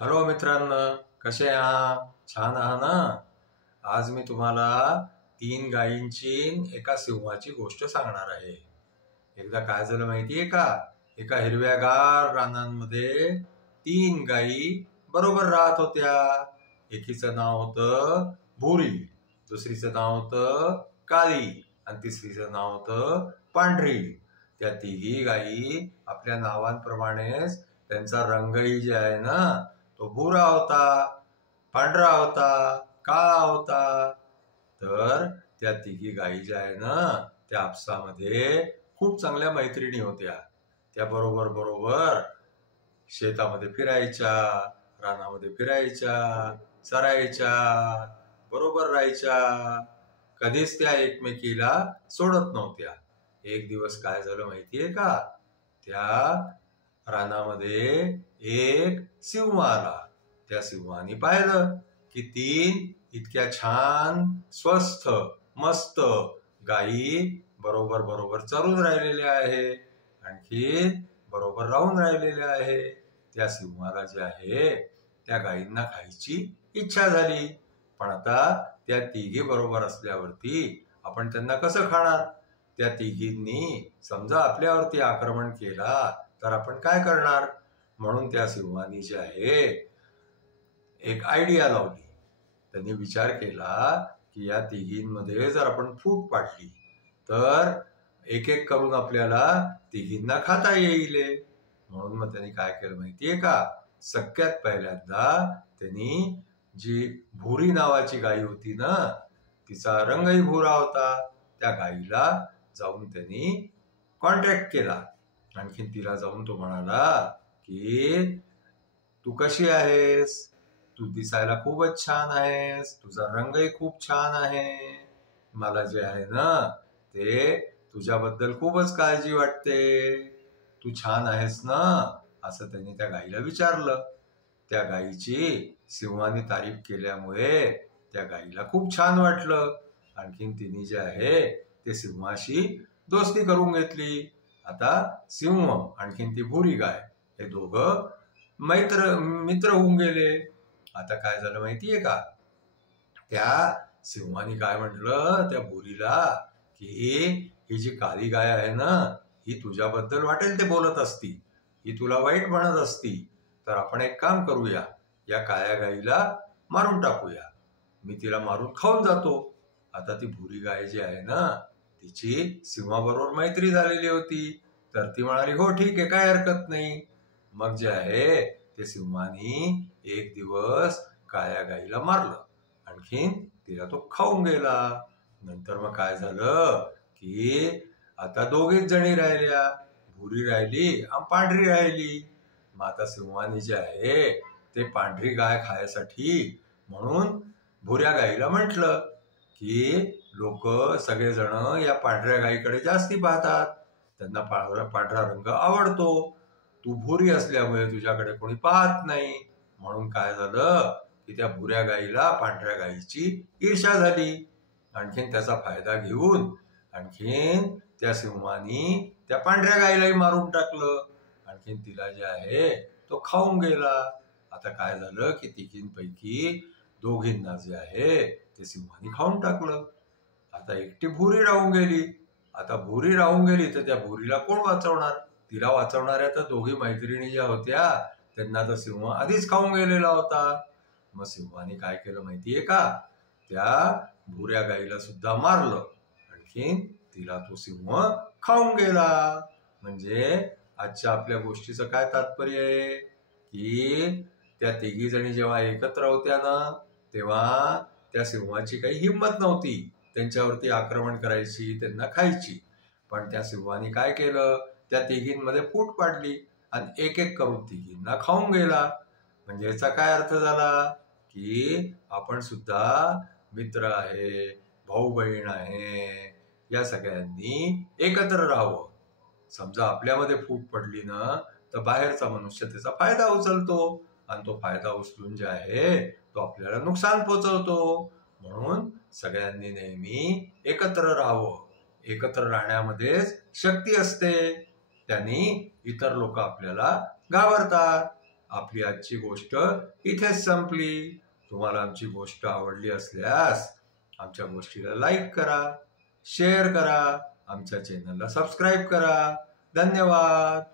Hello मित्रांनो, कसे आहात? छान आहात ना? आज मी तुम्हाला 3 गायींची एका सिंहाची गोष्ट सांगणार आहे. एकदा काय झालं माहितीये का? एका हिरव्यागार रानांमध्ये 3 गायी बरोबर राहत होत्या. एकीचं नाव होतं भुरी, दुसरीचं नाव होतं काळी आणि तिसरीचं नाव होतं पांढरी. त्या तिघी गायी आपल्या नावांप्रमाणेच त्यांचा रंगही जे आहे ना, तो भुरा होता, पांढरा होता, काळा होता. तर त्या तिघी गायी ज्या आहे ना, त्या आपसामध्ये खूप चांगल्या मैत्रिणी होत्या. त्या बरोबर बरोबर शेतामध्ये फिरायच्या, रानामध्ये फिरायच्या, चरायच्या, बरोबर राहायच्या. कधीच त्या एकमेकीला सोडत नव्हत्या. एक दिवस काय झालं माहितीये का? त्या रानामध्ये एक सिंह आला. त्या सिंहाने पाहिलं की 3 इतक्या छान स्वस्थ मस्त गायी बरोबर बरोबर चरून राहिलेल्या आहे, आणखी बरोबर राहून राहिलेल्या आहे. त्या सिंहाला जे आहे त्या गायींना खायची इच्छा झाली. पण आता त्या तिघी बरोबर असल्यावरती आपण त्यांना कसं खाणार? त्या तिघींनी समजा आपल्यावरती आक्रमण केला तर आपण काय करणार? म्हणून त्या सिंहाने जे आहे एक आयडिया लावली. त्यांनी विचार केला की या तिघींमध्ये जर आपण फूट पाडली तर एक एक करून आपल्याला तिघींना खाता येईल. म्हणून मग त्यांनी काय केलं माहितीये का? सगळ्यात पहिल्यांदा त्यांनी जी भुरी नावाची गाय होती ना, तिचा रंगही भुरा होता, त्या गायीला जाऊन त्यांनी कॉन्टॅक्ट केला. आणखीन तिला जाऊन तो म्हणाला की तू कशी आहेस? तू दिसायला खूपच छान आहेस, तुझा रंगही खूप छान आहे, मला जे आहे ना ते तुझ्याबद्दल खूपच काळजी वाटते, तू छान आहेस ना? असं त्यांनी त्या गायीला विचारलं. त्या गायीची सिंहाने तारीफ केल्यामुळे त्या गायीला खूप छान वाटलं. आणखीन तिने जे आहे ते सिंहाशी दोस्ती करून घेतली. आता सिंह आणखीन ती भुरी गाय हे दोघं मित्र होऊन गेले. आता काय झालं माहितीये का? त्या सिंहाने काय म्हटलं त्या भुरीला की ही जी काळी गाय आहे ना, ही तुझ्याबद्दल वाटेल ते बोलत असती, ही तुला वाईट म्हणत असती, तर आपण एक काम करूया, या काळ्या गायीला मारून टाकूया, मी तिला मारून खाऊन जातो. आता ती भुरी गाय जी आहे ना, तिची सिंहाबरोबर मैत्री झालेली होती, तर ती म्हणाली हो ठीक आहे, काय हरकत नाही. मग जे आहे ते सिंहाने एक दिवस काळ्या गाईला मारलं, आणखीन तिला तो खाऊन गेला. नंतर मग काय झालं की आता दोघीच जणी राहिल्या, भुरी राहिली आणि पांढरी राहिली. मग आता सिंहाने जे आहे ते पांढरी गाय खायसाठी म्हणून भुऱ्या गाईला म्हटलं की लोक सगळेजण या पांढऱ्या गायीकडे जास्ती पाहतात, त्यांना पांढरा रंग आवडतो, तू भुरी असल्यामुळे तुझ्याकडे कोणी पाहत नाही. म्हणून काय झालं की त्या भुऱ्या गाईला पांढऱ्या गाईची ईर्ष्या झाली. आणखीन त्याचा फायदा घेऊन आणखीन त्या सिंहाने त्या पांढऱ्या गाईलाही मारून टाकलं, आणखीन तिला जे आहे तो खाऊन गेला. आता काय झालं की तिघींपैकी दोघींना जे आहे ते सिंहाने खाऊन टाकलं. आता एकटी भुरी राहून गेली. आता भुरी राहून गेली तर त्या भुरीला कोण वाचवणार? तिला वाचवणाऱ्या तर दोघी मैत्रिणी ज्या होत्या त्यांना तर सिंह आधीच खाऊन गेलेला होता. मग सिंहाने काय केलं माहितीये का? त्या भुऱ्या गाईला सुद्धा मारलं, आणखीन तिला तो सिंह खाऊन गेला. म्हणजे आजच्या आपल्या गोष्टीचं काय तात्पर्य आहे की त्या तिघी जणी जेव्हा एकत्र होत्या ना, तेव्हा त्या सिंहाची काही हिंमत नव्हती त्यांच्यावरती आक्रमण करायची, त्यांना खायची. पण त्या सिंहाने काय केलं, त्या तिघींमध्ये फूट पाडली आणि एक एक करून तिघींना खाऊन गेला. म्हणजे याचा काय अर्थ झाला की आपण सुद्धा मित्र आहे, भाऊ बहीण आहे, या सगळ्यांनी एकत्र राहावं. समजा आपल्यामध्ये फूट पडली ना तर बाहेरचा मनुष्य त्याचा फायदा उचलतो आणि तो फायदा उचलून जे आहे तो आपल्याला नुकसान पोचवतो. म्हणून सगळ्यांनी नेहमी एकत्र राहावं. एकत्र राहण्यामध्येच शक्ती असते, त्यांनी इतर लोक आपल्याला घाबरतात. आपली आजची गोष्ट इथेच संपली. तुम्हाला आमची गोष्ट आवडली असल्यास आमच्या गोष्टीला लाईक करा, शेअर करा, आमच्या चॅनलला सबस्क्राईब करा. धन्यवाद.